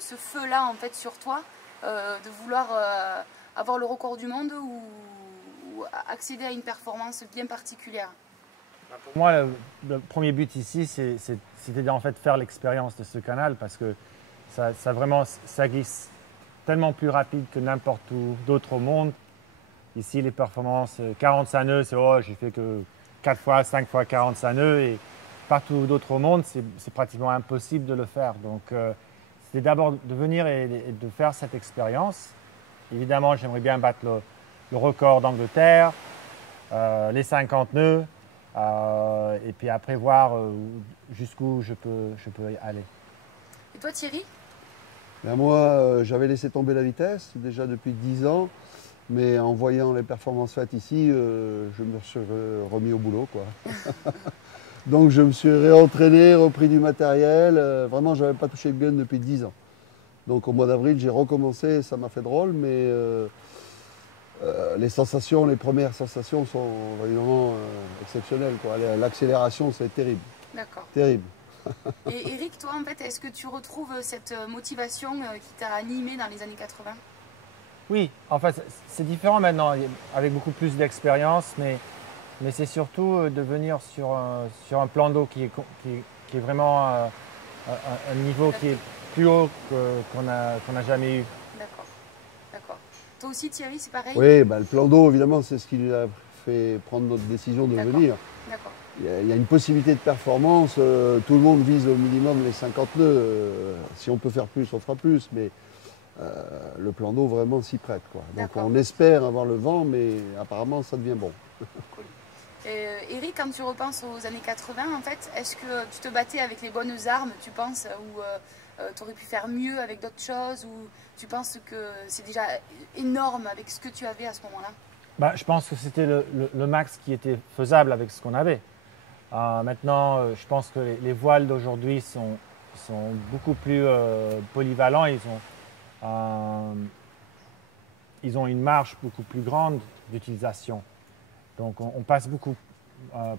ce feu-là en fait sur toi, de vouloir avoir le record du monde ou accéder à une performance bien particulière? Pour moi, le premier but ici, c'était en fait faire l'expérience de ce canal parce que ça glisse tellement plus rapide que n'importe où d'autre au monde. Ici, les performances 45 nœuds, c'est oh, j'ai fait que 4 fois, 5 fois 45 nœuds et partout d'autre au monde, c'est pratiquement impossible de le faire. Donc, c'était d'abord de venir et de faire cette expérience. Évidemment, j'aimerais bien battre le record d'Angleterre, les 50 nœuds, et puis après voir jusqu'où je peux aller. Et toi Thierry? Ben moi, j'avais laissé tomber la vitesse déjà depuis 10 ans, mais en voyant les performances faites ici, je me suis remis au boulot, quoi. Donc je me suis réentraîné, repris du matériel. Vraiment, je n'avais pas touché le gun depuis 10 ans. Donc au mois d'avril, j'ai recommencé, ça m'a fait drôle, mais les sensations, les premières sensations sont vraiment exceptionnelles, quoi. L'accélération, c'est terrible. D'accord. Terrible. Et Eric, toi, en fait, est-ce que tu retrouves cette motivation qui t'a animé dans les années 80? Oui, en fait, c'est différent maintenant, avec beaucoup plus d'expérience, mais c'est surtout de venir sur un plan d'eau qui est vraiment un niveau qui est plus haut qu'on n'a jamais eu. D'accord, d'accord. Toi aussi, Thierry, c'est pareil? Oui, bah, le plan d'eau, évidemment, c'est ce qui nous a fait prendre notre décision de venir. D'accord. Il y a une possibilité de performance, tout le monde vise au minimum les 50 nœuds. Si on peut faire plus, on fera plus, mais le plan d'eau vraiment s'y prête, quoi. Donc on espère avoir le vent, mais apparemment ça devient bon. Cool. Eric, quand tu repenses aux années 80, en fait, est-ce que tu te battais avec les bonnes armes, tu penses, ou tu aurais pu faire mieux avec d'autres choses, ou tu penses que c'est déjà énorme avec ce que tu avais à ce moment-là? Bah, je pense que c'était le max qui était faisable avec ce qu'on avait. Maintenant, je pense que les voiles d'aujourd'hui sont beaucoup plus polyvalents. Ils ont une marge beaucoup plus grande d'utilisation. Donc, on passe beaucoup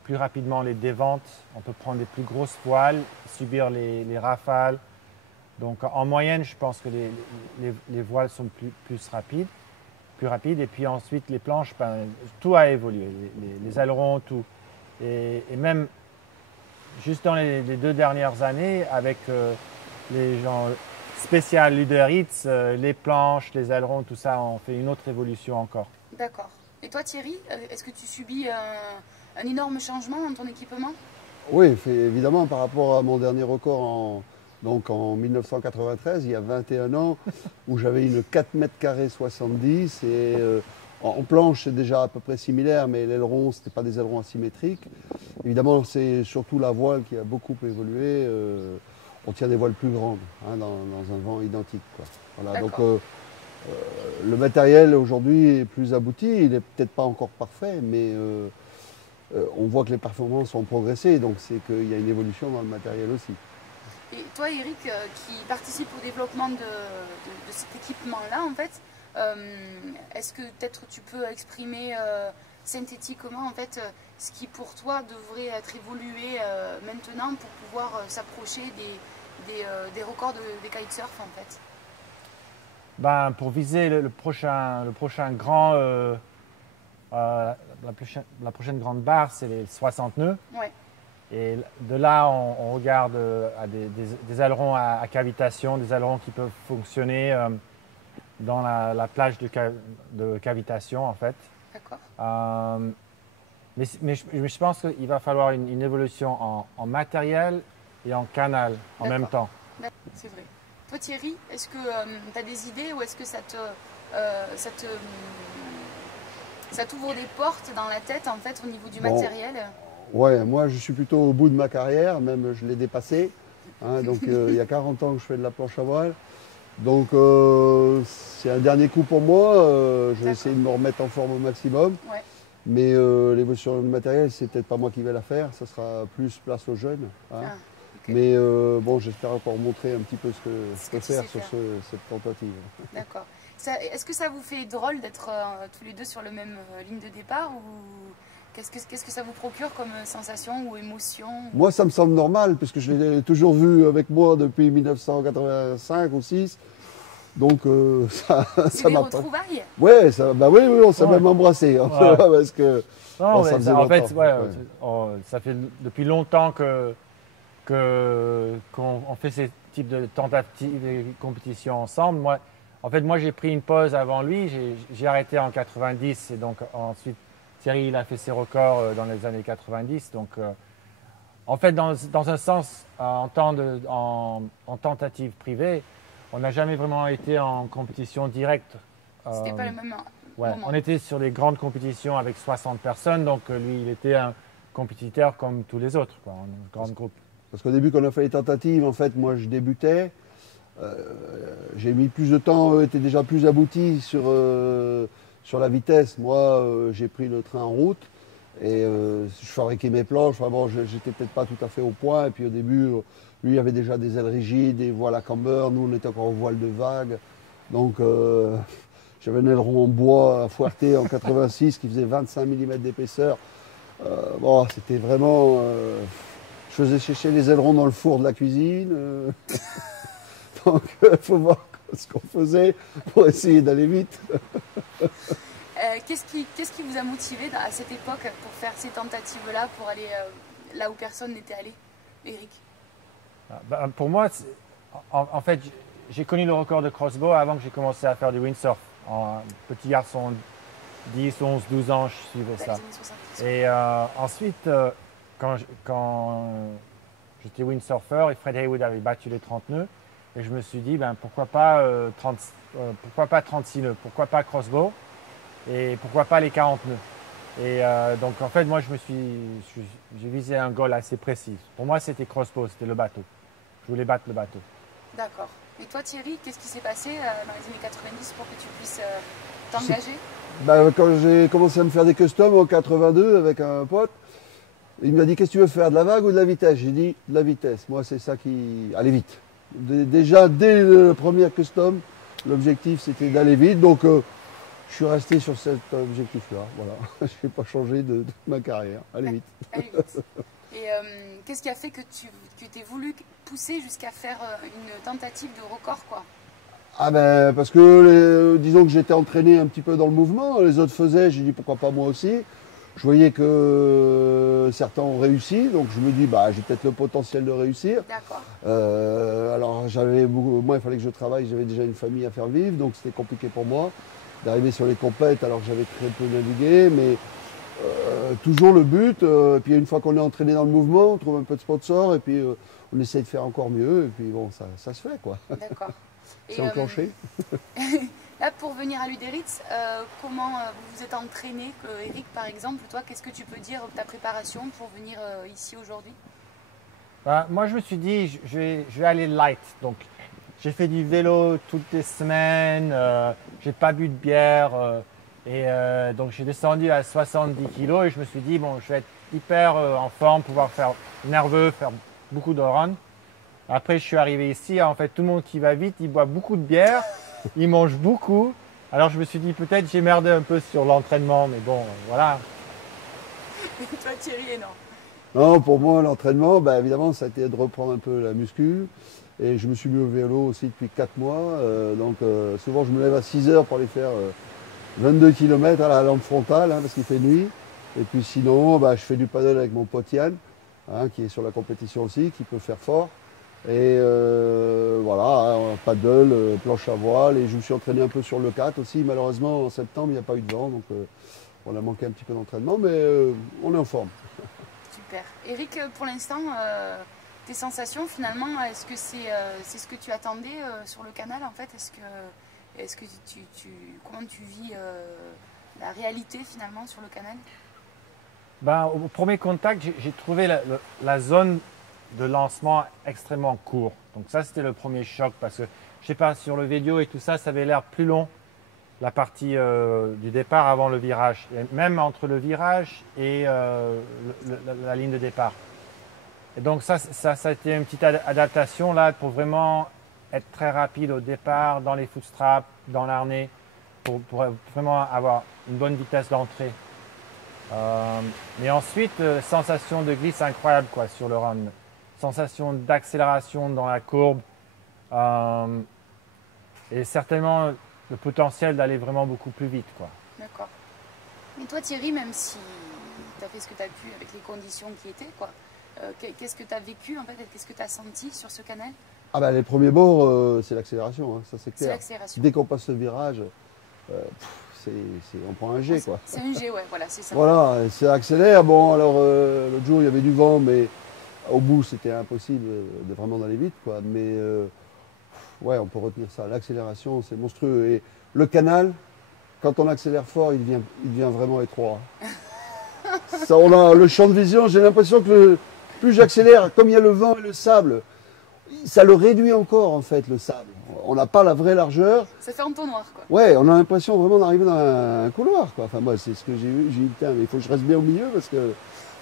plus rapidement les déventes. On peut prendre des plus grosses voiles, subir les rafales. Donc, en moyenne, je pense que les voiles sont plus rapides. Et puis ensuite, les planches, ben, tout a évolué. Les ailerons, tout. Et même juste dans les 2 dernières années, avec les gens spécial Uber Eats, les planches, les ailerons, tout ça, ont fait une autre évolution encore. D'accord. Et toi Thierry, est-ce que tu subis un énorme changement dans ton équipement? Oui, évidemment, par rapport à mon dernier record en 1993, il y a 21 ans, où j'avais une 4 mètres carrés 70 et en planche c'est déjà à peu près similaire, mais l'aileron, ce n'était pas des ailerons asymétriques. Évidemment, c'est surtout la voile qui a beaucoup évolué. On tient des voiles plus grandes, hein, dans un vent identique, quoi. Voilà, donc le matériel aujourd'hui est plus abouti, il n'est peut-être pas encore parfait, mais on voit que les performances ont progressé, donc c'est qu'il y a une évolution dans le matériel aussi. Et toi Eric, qui participe au développement de cet équipement-là, en fait, est-ce que peut-être tu peux exprimer synthétiquement en fait, ce qui pour toi devrait être évolué maintenant pour pouvoir s'approcher des records des kitesurf en fait? Ben, pour viser le prochain grand, la prochaine grande barre, c'est les 60 nœuds. Ouais. Et de là, on regarde à des ailerons à cavitation, des ailerons qui peuvent fonctionner dans la plage de cavitation, en fait. D'accord. Mais je pense qu'il va falloir une évolution en matériel et en canal en même temps. C'est vrai. Toi Thierry, est-ce que tu as des idées ou est-ce que ça t'ouvre des portes dans la tête en fait au niveau du matériel? Ouais, moi je suis plutôt au bout de ma carrière, même je l'ai dépassé. Hein, donc il y a 40 ans que je fais de la planche à voile. Donc c'est un dernier coup pour moi. Je vais essayer de me remettre en forme au maximum. Ouais. Mais l'évolution du matériel, c'est peut-être pas moi qui vais la faire. Ça sera plus place aux jeunes. Hein. Ah, okay. Mais bon, j'espère encore montrer un petit peu ce que je peux faire sur cette tentative. D'accord. Est-ce que ça vous fait drôle d'être tous les deux sur la même ligne de départ ou Qu'est-ce que ça vous procure comme sensation ou émotion? Moi, ça me semble normal, puisque je l'ai toujours vu avec moi depuis 1985 ou 6. Donc, C'est des retrouvailles? Ouais, bah oui, on s'est Ouais. même embrassé. Hein, Ouais. parce que Non, bon, mais ça faisait en fait, longtemps. ouais, Ouais. ça fait depuis longtemps qu'on fait ces types de tentatives et compétitions ensemble. Moi, j'ai pris une pause avant lui. J'ai arrêté en 90 et donc ensuite Thierry, il a fait ses records dans les années 90. Donc, en fait, dans un sens, en tentative privée, on n'a jamais vraiment été en compétition directe. C'était pas le même Ouais, moment. on était sur des grandes compétitions avec 60 personnes, donc lui, il était un compétiteur comme tous les autres, quoi, en grande groupe. Parce qu'au début, quand on a fait les tentatives, en fait, moi, je débutais. J'ai mis plus de temps, eux étaient déjà plus aboutis sur la vitesse. Moi, j'ai pris le train en route et je fabriquais mes planches. Enfin, bon, j'étais peut-être pas tout à fait au point. Et puis au début, lui, il avait déjà des ailes rigides, des voiles à camber. Nous, on était encore aux voiles de vague. Donc, j'avais un aileron en bois à Fuerte en 86 qui faisait 25 mm d'épaisseur. Bon, c'était vraiment. Je faisais sécher les ailerons dans le four de la cuisine. Donc, il faut voir ce qu'on faisait pour essayer d'aller vite. Qu'est-ce qui vous a motivé à cette époque pour faire ces tentatives-là, pour aller là où personne n'était allé, Eric? Pour moi, en fait, j'ai connu le record de crossbow avant que j'ai commencé à faire du windsurf. En petit garçon, 10, 11, 12 ans, je suivais ça. Les années 70. Et ensuite, quand j'étais windsurfer et Fred Haywood avait battu les 30 nœuds, et je me suis dit, pourquoi pas 36 nœuds, pourquoi pas crossbow, et pourquoi pas les 40 nœuds. Et donc en fait, moi, j'ai visé un goal assez précis. Pour moi, c'était crossbow, c'était le bateau. Je voulais battre le bateau. D'accord. Et toi, Thierry, qu'est-ce qui s'est passé dans les années 90 pour que tu puisses t'engager? Quand j'ai commencé à me faire des customs en 82 avec un pote, il m'a dit: qu'est-ce que tu veux faire, de la vague ou de la vitesse? J'ai dit: de la vitesse. Moi, c'est ça qui allait vite. Déjà, dès le premier custom, l'objectif c'était d'aller vite. Donc, je suis resté sur cet objectif-là. Voilà. Je n'ai pas changé de ma carrière. Allez vite. Allez vite. Et qu'est-ce qui a fait que tu t'es voulu pousser jusqu'à faire une tentative de record, quoi? Parce que disons que j'étais entraîné un petit peu dans le mouvement, les autres faisaient, j'ai dit pourquoi pas moi aussi. Je voyais que certains ont réussi, donc je me dis j'ai peut-être le potentiel de réussir. D'accord. Alors moi il fallait que je travaille, j'avais déjà une famille à faire vivre, donc c'était compliqué pour moi d'arriver sur les compètes alors que j'avais très peu navigué, mais toujours le but, puis une fois qu'on est entraîné dans le mouvement, on trouve un peu de sponsor et puis on essaie de faire encore mieux et puis bon ça se fait quoi. D'accord. C'est enclenché. Là, pour venir à Luderitz, comment vous vous êtes entraîné, Eric, par exemple? Toi, qu'est-ce que tu peux dire de ta préparation pour venir ici aujourd'hui? Moi, je me suis dit, je vais aller light. Donc, j'ai fait du vélo toutes les semaines, j'ai pas bu de bière. Donc, j'ai descendu à 70 kilos et je me suis dit, bon, je vais être hyper en forme, pouvoir faire nerveux, faire beaucoup de run. Après, je suis arrivé ici, en fait, tout le monde qui va vite, il boit beaucoup de bière. Il mange beaucoup. Alors je me suis dit peut-être j'ai merdé un peu sur l'entraînement, mais bon, voilà. Toi Thierry, non? Non, pour moi l'entraînement, évidemment ça a été de reprendre un peu la muscu. Et je me suis mis au vélo aussi depuis 4 mois. Donc souvent je me lève à 6 heures pour aller faire 22 km à la lampe frontale, parce qu'il fait nuit. Et puis sinon, je fais du paddle avec mon pote Yann, qui est sur la compétition aussi, qui peut faire fort. Et voilà, paddle, planche à voile, et je me suis entraîné un peu sur le 4 aussi. Malheureusement, en septembre, il n'y a pas eu de vent, donc on a manqué un petit peu d'entraînement, mais on est en forme. Super. Eric, pour l'instant, tes sensations finalement, est-ce que c'est ce que tu attendais sur le canal en fait? Comment tu vis la réalité finalement sur le canal? Au premier contact, j'ai trouvé la zone de lancement extrêmement court. Donc ça, c'était le premier choc parce que, je sais pas, sur le vidéo et tout ça, ça avait l'air plus long, la partie du départ avant le virage. Et même entre le virage et la ligne de départ. Et donc ça a été une petite adaptation là pour vraiment être très rapide au départ, dans les footstraps, dans l'arnais, pour vraiment avoir une bonne vitesse d'entrée. Mais ensuite, sensation de glisse incroyable quoi, sur le run. Sensation d'accélération dans la courbe. Et certainement le potentiel d'aller vraiment beaucoup plus vite, quoi. D'accord. Et toi Thierry, même si tu as fait ce que tu as pu avec les conditions qui étaient, quoi, qu'est-ce que tu as vécu en fait, qu'est-ce que tu as senti sur ce canal? Ah bah, les premiers bords, c'est l'accélération, hein, ça c'est C'est clair. l'accélération. Dès qu'on passe le virage, on prend un G, quoi. C'est un G, ouais, voilà, c'est ça. Voilà, ça accélère. Bon, alors l'autre jour il y avait du vent, mais au bout c'était impossible de vraiment d'aller vite, quoi. Mais ouais, on peut retenir ça. L'accélération, c'est monstrueux. Et le canal, quand on accélère fort, il devient vraiment étroit. Ça, on a le champ de vision, j'ai l'impression que plus j'accélère, comme il y a le vent et le sable, ça le réduit encore en fait, le sable. On n'a pas la vraie largeur. Ça fait entonnoir, quoi. Ouais, on a l'impression vraiment d'arriver dans un couloir, quoi. Enfin, moi, c'est ce que j'ai vu. J'ai dit, putain, mais il faut que je reste bien au milieu parce que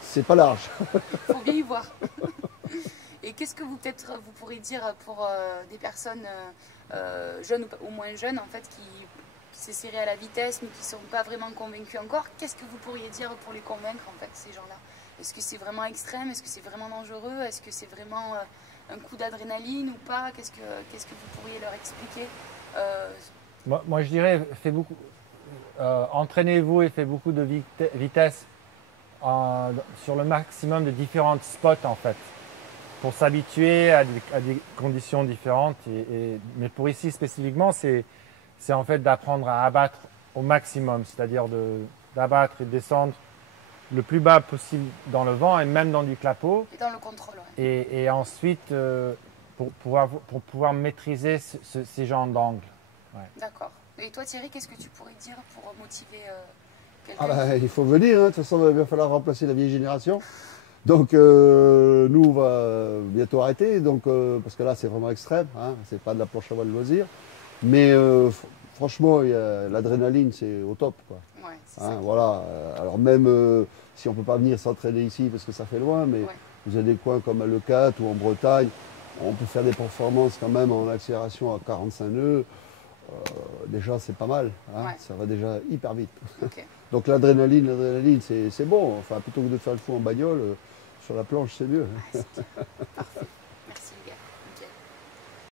c'est pas large. Il faut bien y voir. Et qu'est-ce que vous pourriez dire pour des personnes jeunes ou moins jeunes, en fait, qui s'essayeraient à la vitesse, mais qui ne sont pas vraiment convaincus encore? Qu'est-ce que vous pourriez dire pour les convaincre, en fait, ces gens-là? Est-ce que c'est vraiment extrême? Est-ce que c'est vraiment dangereux? Est-ce que c'est vraiment un coup d'adrénaline ou pas? Qu'est-ce que vous pourriez leur expliquer? Moi, je dirais, entraînez-vous et faites beaucoup de vitesse sur le maximum de différents spots, en fait, pour s'habituer à des conditions différentes. Mais pour ici spécifiquement, c'est en fait d'apprendre à abattre au maximum, c'est-à-dire d'abattre et descendre le plus bas possible dans le vent et même dans du clapot. Et dans le contrôle, ouais. Et ensuite, pour pouvoir maîtriser ces genres d'angles. Ouais. D'accord. Et toi Thierry, qu'est-ce que tu pourrais dire pour motiver quelqu'un? Ah bah, il faut venir, hein. De toute façon, il va falloir remplacer la vieille génération. Donc, nous, on va bientôt arrêter, donc, parce que là, c'est vraiment extrême, hein. C'est pas de la planche à voile loisir. Mais franchement, l'adrénaline, c'est au top, quoi. Ouais, c'est Hein, ça. voilà. Alors même si on ne peut pas venir s'entraîner ici parce que ça fait loin, mais Ouais. vous avez des coins comme à Leucate ou en Bretagne, on peut faire des performances quand même en accélération à 45 nœuds. Déjà, c'est pas mal, hein. Ouais. Ça va déjà hyper vite. Ok. Donc l'adrénaline, c'est bon. Enfin, plutôt que de faire le fou en bagnole, sur la planche, c'est mieux. Ouais, c'est bien. Parfait.